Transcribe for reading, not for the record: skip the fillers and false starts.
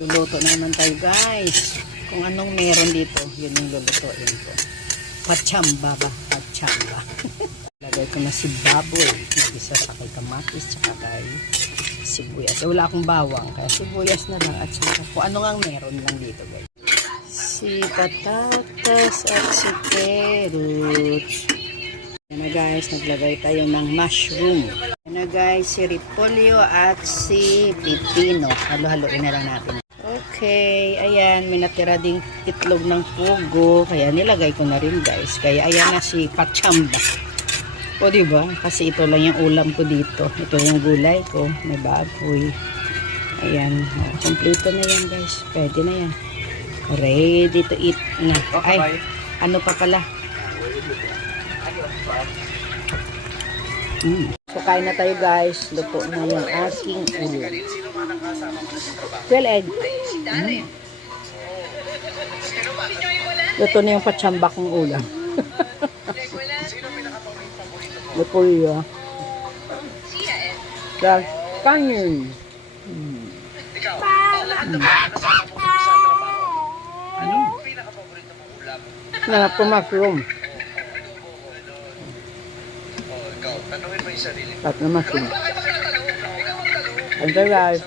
Luluto naman tayo guys. Kung anong meron dito, yun yung lulutuin ko. Pachamba ba? Pachamba. Lagay ko na si baboy. Nag-isa sa kay kamatis tsaka kay sibuyas. Wala akong bawang, kaya sibuyas na lang at saka kung ano nga meron lang dito guys. Si patatas at si carrots. Yan na guys, naglagay tayo ng mushroom. Yan na guys, si repolyo at si pipino. Halo-haloin na lang natin. Okay, ayan, may natira ding itlog ng pugo, kaya nilagay ko na rin guys. Kaya ayan na si pachamba. O diba? Kasi ito lang yung ulam ko dito. Ito yung gulay ko, may baboy. Ayan, kompleto na yan guys. Pwede na yan. Ready to eat na. Ay, ano pa pala? So kain na tayo guys. Luto na yung aking ulam. Well, egg. Luto na yung pachamba kong ulam. Luto yun. Dahil kanin. Ano? Na mushroom. At na mushroom. And guys.